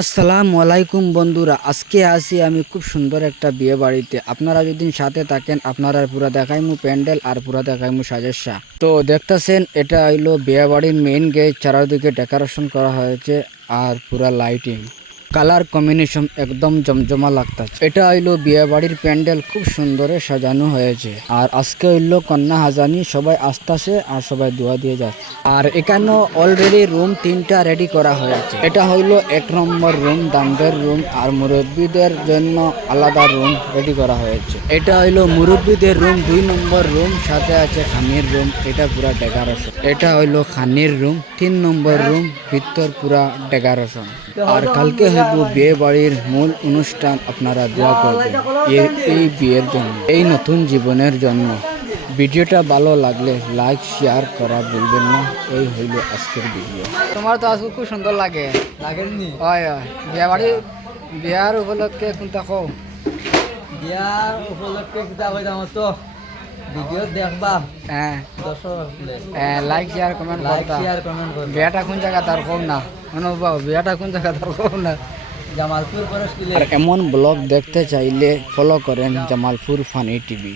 আসসালামু আলাইকুম বন্ধুরা, আজকে আসি আমি খুব সুন্দর একটা বিয়ে বাড়িতে। আপনারা যদি সাথে থাকেন আপনারা পুরা দেখাইমু প্যান্ডেল আর পুরা দেখাইমু সাজেসা। তো দেখতেছেন এটা হইলো বিয়ে বাড়ির মেইন গেট, চারিদিকে ডেকোরেশন করা হয়েছে আর পুরা লাইটিং কালার কম্বিনেশন একদম জমজমা লাগতাছে। এটা হইলো বিয়ে বাড়ির প্যান্ডেল, খুব সুন্দরে সাজানো হয়েছে। আর আজকে হইলো কন্যা হাজানি, সবাই আসতেছে আর সবাই দোয়া দিয়ে যাচ্ছে। আর এখানেও অলরেডি রুম 3টা রেডি করা হয়েছে। এটা হইলো 1 নম্বর রুম, দামদের রুম, আর মুরব্বীদের জন্য আলাদা রুম রেডি করা হয়েছে। এটা হইলো মুরব্বীদের রুম 2 নম্বর রুম, সাথে আছে খানির রুম। এটা পুরা ডেকোরেশন। এটা হইলো খানির রুম 3 নম্বর রুম, ভিতর পুরা ডেকোরেশন। আর কালকে হইব বিয়ে বাড়ির মূল অনুষ্ঠান। আপনারা দোয়া করবেন এই বিয়ের জন্য, এই নতুন জীবনের জন্য। ভিডিওটা ভালো লাগলে লাইক শেয়ার করা ভুলবেন না। এই হইল আজকের ভিডিও। তোমার তো আজকে খুব সুন্দর লাগে লাগেনি হয় হয় বিয়ে বাড়ি বিয়ার উপলক্ষে কোনটা কও? বিয়ার উপলক্ষে কিতাব হইতাম তো ভিডিও দেখবা। হ্যাঁ দর্শক লাইক শেয়ার কমেন্ট লাইক করতা। শেয়ার কমেন্ট করবা। বিয়াটা কোন জায়গা তার কম না, অনুভব বিয়াটা কোন জায়গা তার কম না। জামালপুর পরে স্কুলে আর এমন ব্লগ দেখতে চাইলে ফলো করেন জামালপুর ফানি টিভি।